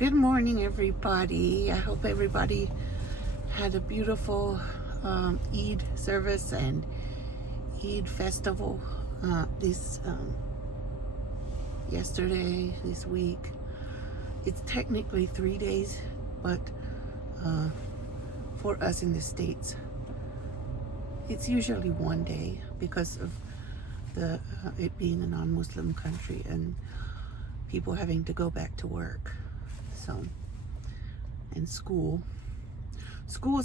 Good morning, everybody. I hope everybody had a beautiful Eid service and Eid festival this yesterday, this week. It's technically 3 days, but for us in the States, it's usually 1 day because of the it being a non-Muslim country and people having to go back to work. So, and schools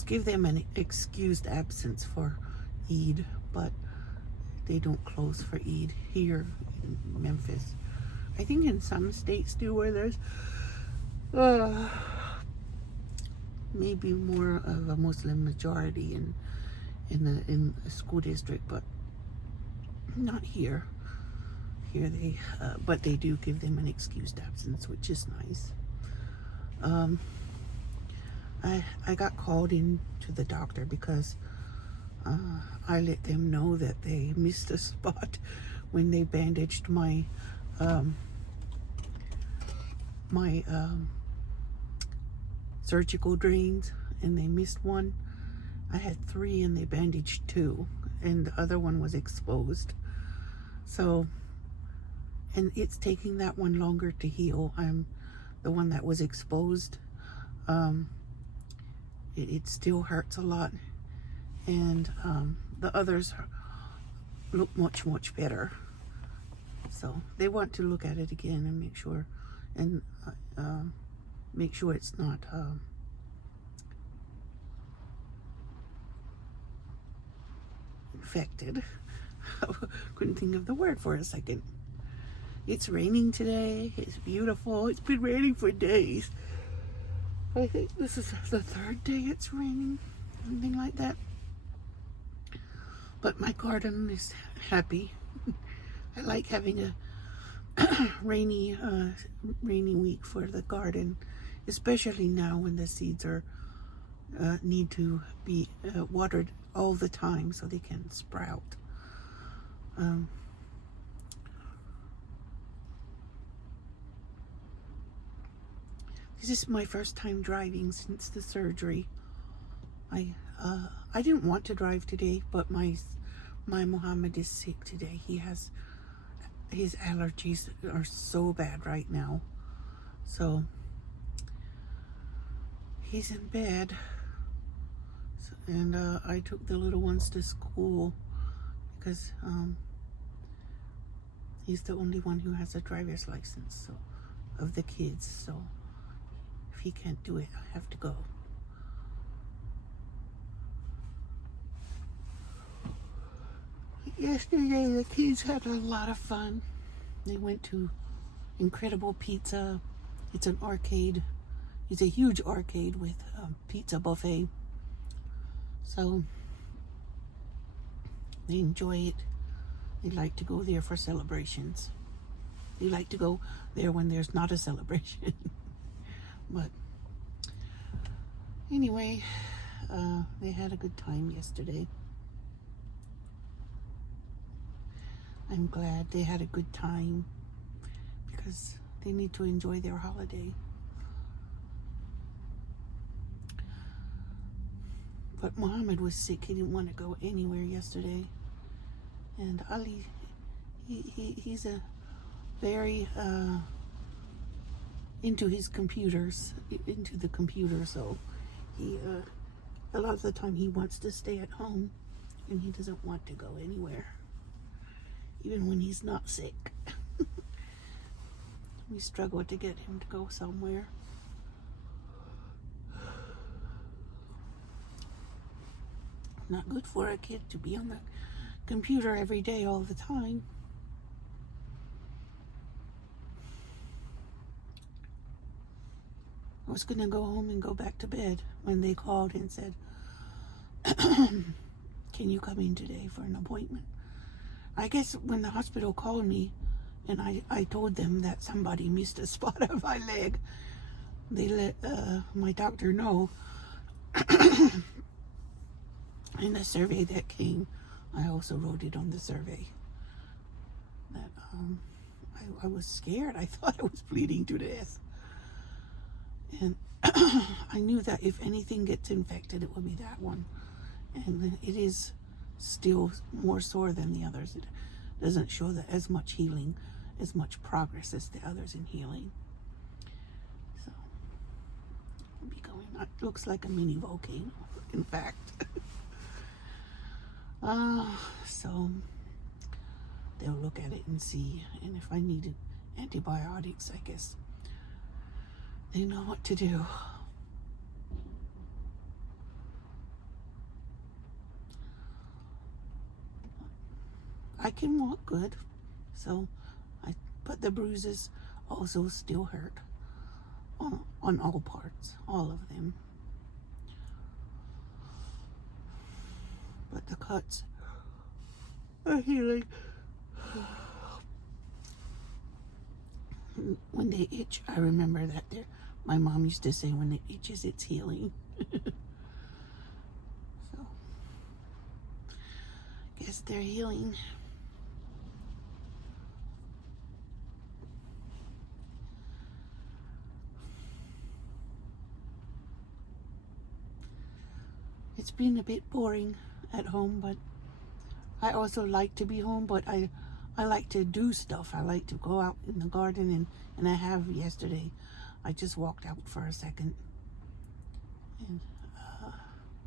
give them an excused absence for Eid, but they don't close for Eid here in Memphis. I think in some states do, where there's maybe more of a Muslim majority in a school district, but not here. Here they, but they do give them an excused absence, which is nice. I got called in to the doctor because I let them know that they missed a spot when they bandaged my surgical drains, and they missed one. I had 3 and they bandaged 2, and the other one was exposed. So, and it's taking that one longer to heal. The one that was exposed, it still hurts a lot, and the others look much better. So they want to look at it again and make sure, and make sure it's not infected. Couldn't think of the word for a second. It's raining today. It's beautiful. It's been raining for days. I think this is the 3rd day it's raining, something like that. But my garden is happy. I like having a rainy week for the garden, especially now when the seeds are need to be watered all the time so they can sprout. This is my first time driving since the surgery. I didn't want to drive today, but my Muhammad is sick today. His allergies are so bad right now, so he's in bed. And I took the little ones to school because he's the only one who has a driver's license, so of the kids. So if he can't do it, I have to go. Yesterday, the kids had a lot of fun. They went to Incredible Pizza. It's an arcade. It's a huge arcade with a pizza buffet. So they enjoy it. They like to go there for celebrations. They like to go there when there's not a celebration. But anyway, they had a good time yesterday. I'm glad they had a good time because they need to enjoy their holiday. But Muhammad was sick. He didn't want to go anywhere yesterday. And Ali, he's a very into his computers, into the computer, so he a lot of the time he wants to stay at home and he doesn't want to go anywhere, even when he's not sick. We struggle to get him to go somewhere. Not good for a kid to be on the computer every day all the time. I was gonna go home and go back to bed when they called and said, can you come in today for an appointment? I guess when the hospital called me and I told them that somebody missed a spot of my leg, they let my doctor know. In the survey that came, I also wrote it on the survey that I was scared. I thought I was bleeding to death. And I knew that if anything gets infected, it would be that one. And it is still more sore than the others. It doesn't show that as much healing, as much progress as the others in healing. So I'll be going. It looks like a mini volcano, in fact. So they'll look at it and see. And if I needed antibiotics, I guess they know what to do. I can walk good, but the bruises also still hurt on all parts, all of them. But the cuts are healing. When they itch, I remember that my mom used to say, when it itches, it's healing. So, guess they're healing. It's been a bit boring at home, but I also like to be home, but I like to do stuff. I like to go out in the garden, and I have yesterday. I just walked out for a second, and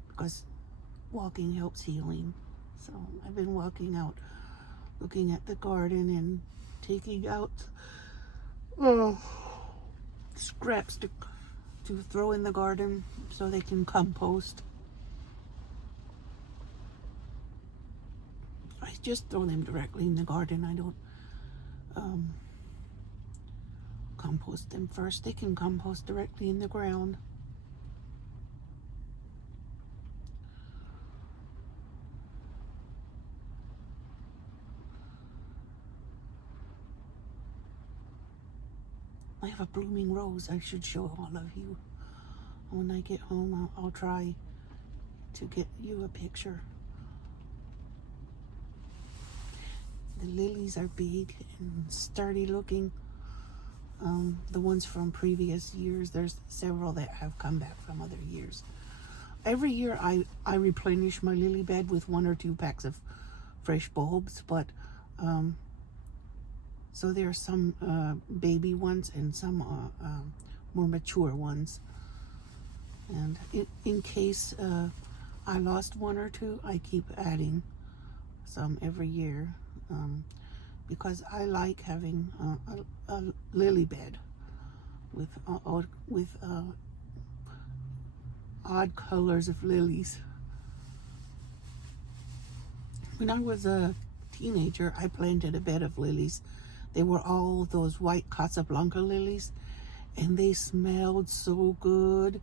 because walking helps healing. So I've been walking out, looking at the garden and taking out scraps to throw in the garden so they can compost. I just throw them directly in the garden. I don't compost them first. They can compost directly in the ground. I have a blooming rose I should show all of you. When I get home, I'll try to get you a picture. The lilies are big and sturdy looking. The ones from previous years, there's several that have come back from other years. Every year I replenish my lily bed with 1 or 2 packs of fresh bulbs, but so there are some baby ones and some more mature ones. And in case I lost 1 or 2, I keep adding some every year. Because I like having a lily bed with odd colors of lilies. When I was a teenager, I planted a bed of lilies. They were all those white Casablanca lilies, and they smelled so good.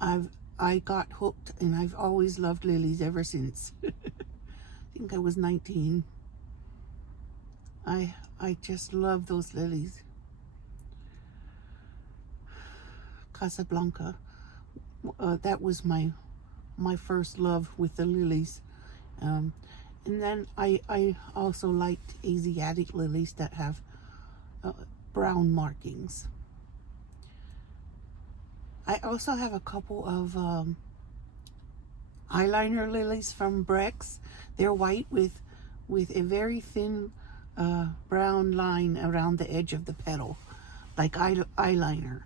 I got hooked, and I've always loved lilies ever since. I think I was 19. I just love those lilies. Casablanca, that was my first love with the lilies. And then I also liked Asiatic lilies that have brown markings. I also have a couple of eyeliner lilies from Brex. They're white with a very thin brown line around the edge of the petal, like eyeliner.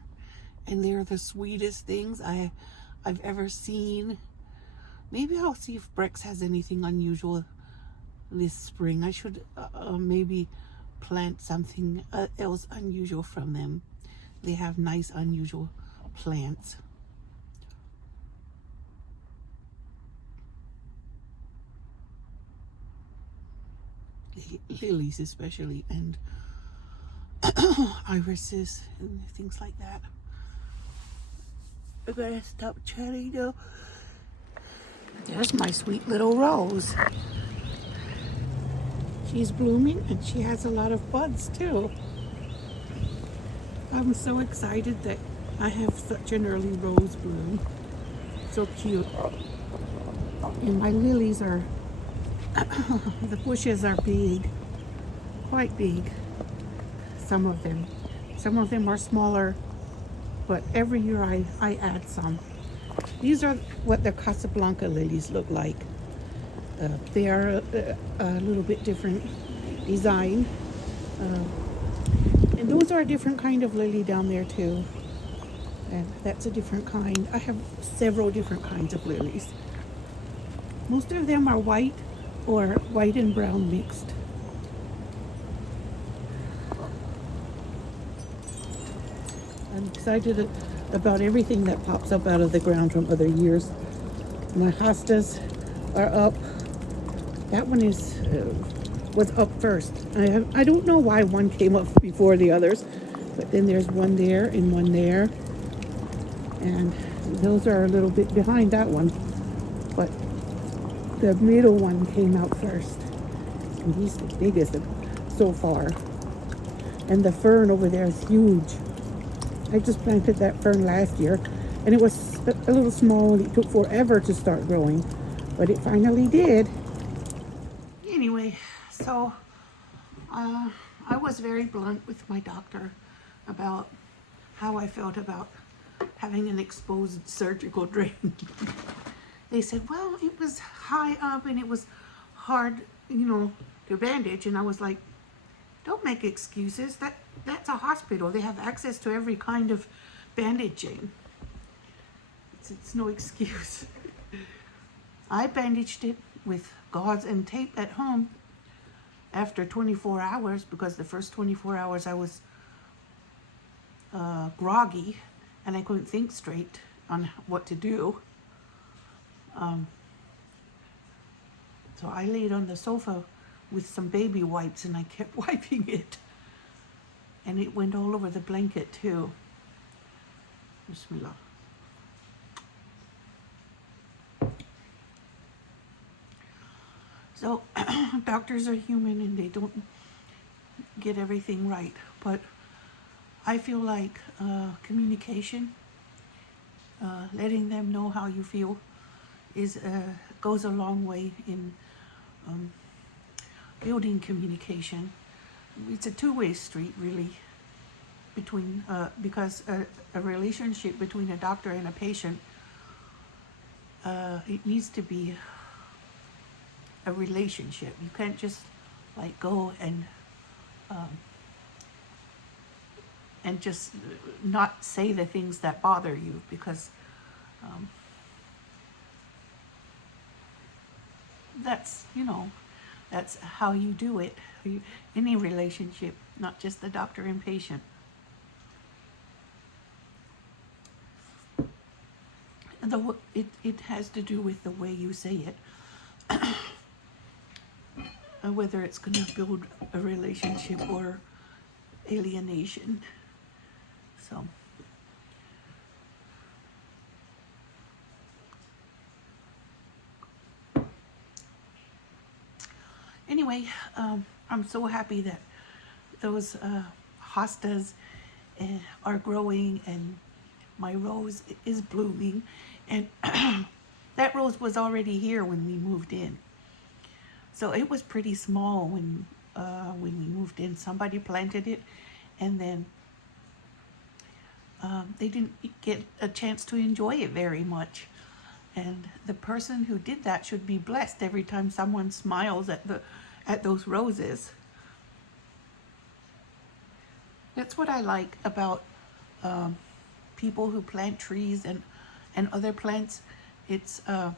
And they're the sweetest things I've ever seen. Maybe I'll see if Brex has anything unusual this spring. I should maybe plant something else unusual from them. They have nice unusual plants. Lilies especially, and irises and things like that. I'm gonna stop chatting now. There's my sweet little rose. She's blooming and she has a lot of buds too. I'm so excited that I have such an early rose bloom. So cute. And my lilies are the bushes are big, quite big. Some of them are smaller but every year I add some. These are what the Casablanca lilies look like. They are a little bit different design. And those are a different kind of lily down there too. And that's a different kind. I have several different kinds of lilies. Most of them are white or white and brown mixed. I'm excited about everything that pops up out of the ground from other years. My hostas are up. That one was up first. I don't know why one came up before the others, but then there's one there and one there, and those are a little bit behind that one. But the middle one came out first, and he's the biggest so far. And the fern over there is huge. I just planted that fern last year, and it was a little small, and it took forever to start growing, but it finally did. Anyway, so I was very blunt with my doctor about how I felt about having an exposed surgical drain. They said, well, it was high up and it was hard, to bandage. And I was like, don't make excuses. That's a hospital. They have access to every kind of bandaging. It's no excuse. I bandaged it with gauze and tape at home after 24 hours because the first 24 hours I was groggy and I couldn't think straight on what to do. So I laid on the sofa with some baby wipes and I kept wiping it. And it went all over the blanket too. Bismillah. So doctors are human and they don't get everything right. But I feel like communication, letting them know how you feel, goes a long way in building communication. It's a two-way street, really, between because a relationship between a doctor and a patient, it needs to be a relationship. You can't just like go and just not say the things that bother you because that's that's how you do it. Any relationship, not just the doctor and patient. It has to do with the way you say it. Whether it's going to build a relationship or alienation. So anyway, I'm so happy that those hostas are growing and my rose is blooming, and that rose was already here when we moved in. So it was pretty small when we moved in. Somebody planted it, and then they didn't get a chance to enjoy it very much. And the person who did that should be blessed every time someone smiles at those roses. That's what I like about people who plant trees and other plants. It's a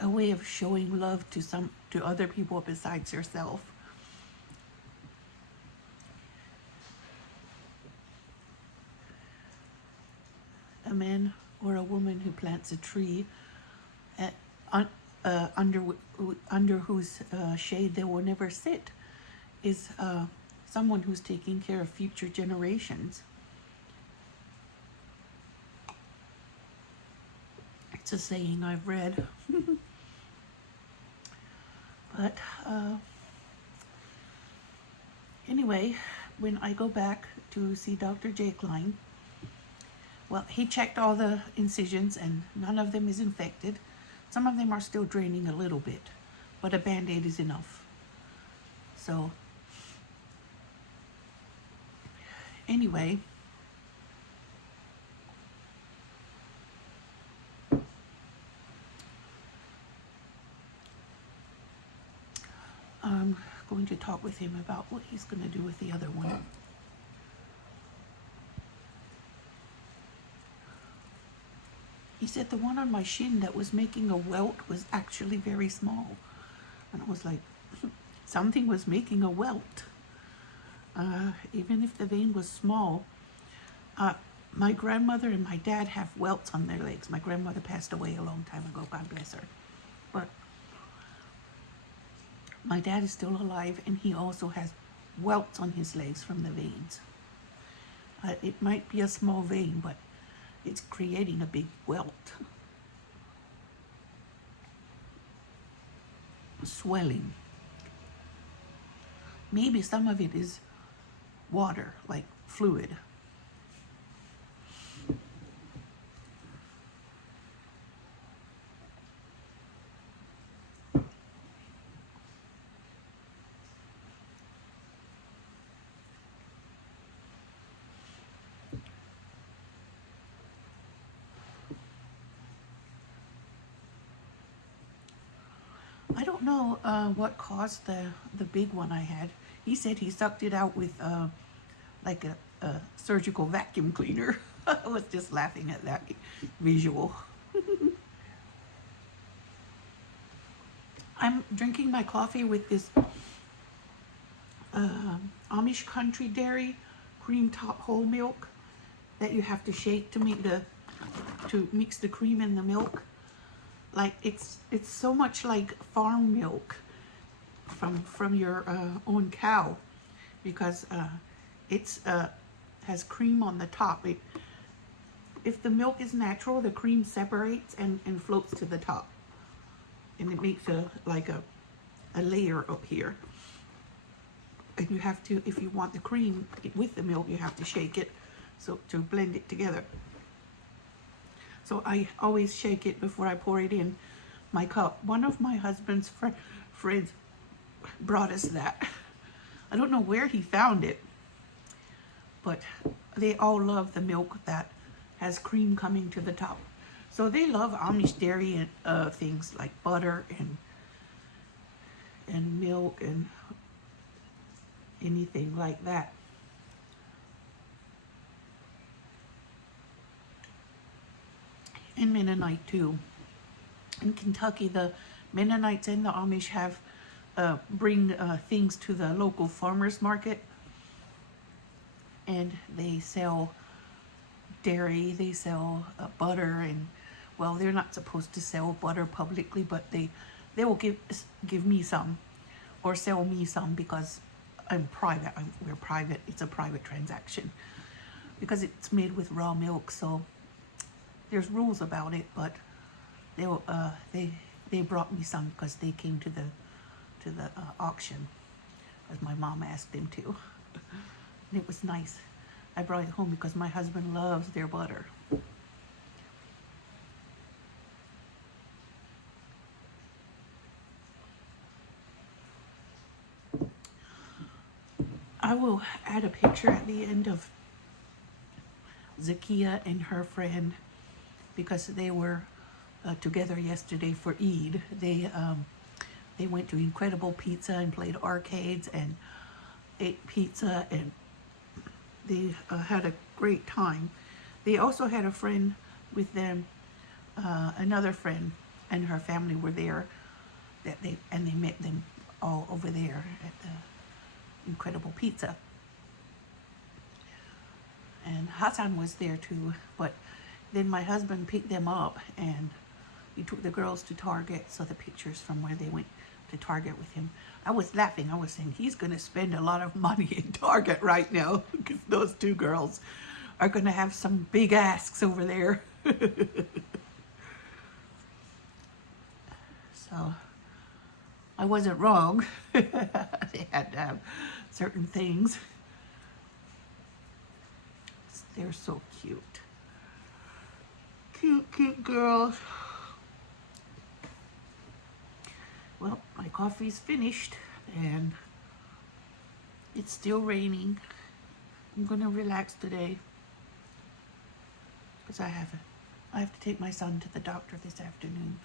way of showing love to other people besides yourself. A man or a woman who plants a tree under whose shade they will never sit is someone who's taking care of future generations. It's a saying I've read. But anyway, when I go back to see Dr. Jakeline, well, he checked all the incisions and none of them is infected. Some of them are still draining a little bit, but a band-aid is enough. So anyway, I'm going to talk with him about what he's going to do with the other one. He said the one on my shin that was making a welt was actually very small. And I was like, something was making a welt. Even if the vein was small. My grandmother and my dad have welts on their legs. My grandmother passed away a long time ago, God bless her. But my dad is still alive, and he also has welts on his legs from the veins. It might be a small vein, but it's creating a big welt. Swelling. Maybe some of it is water, like fluid. I don't know what caused the big one I had. He said he sucked it out with like a surgical vacuum cleaner. I was just laughing at that visual. I'm drinking my coffee with this Amish country dairy cream top whole milk that you have to shake to make to mix the cream in the milk. Like it's so much like farm milk from your own cow, because it's has cream on the top. If the milk is natural, the cream separates and floats to the top, and it makes a layer up here. And you have to, if you want the cream with the milk, you have to shake it so to blend it together. So I always shake it before I pour it in my cup. One of my husband's friends brought us that. I don't know where he found it, but they all love the milk that has cream coming to the top. So they love Amish dairy and things like butter and milk and anything like that. And Mennonite too. In Kentucky, the Mennonites and the Amish have bring things to the local farmers market, and they sell dairy, they sell butter, and well, they're not supposed to sell butter publicly, but they will give me some or sell me some, because I'm private. We're private. It's a private transaction because it's made with raw milk, so there's rules about it. But they brought me some because they came to the auction, as my mom asked them to. And it was nice. I brought it home because my husband loves their butter. I will add a picture at the end of Zakia and her friend, because they were together yesterday for Eid. They went to Incredible Pizza and played arcades and ate pizza, and they had a great time. They also had a friend with them, another friend and her family were there, they met them all over there at the Incredible Pizza. And Hassan was there too, but then my husband picked them up and he took the girls to Target, so the pictures from where they went to Target with him. I was laughing. I was saying, he's going to spend a lot of money in Target right now, because those two girls are going to have some big asks over there. So I wasn't wrong. They had to have certain things. They're so cute. Cute, cute girls. Well, My coffee's finished and it's still raining. I'm gonna relax today because I have to take my son to the doctor this afternoon.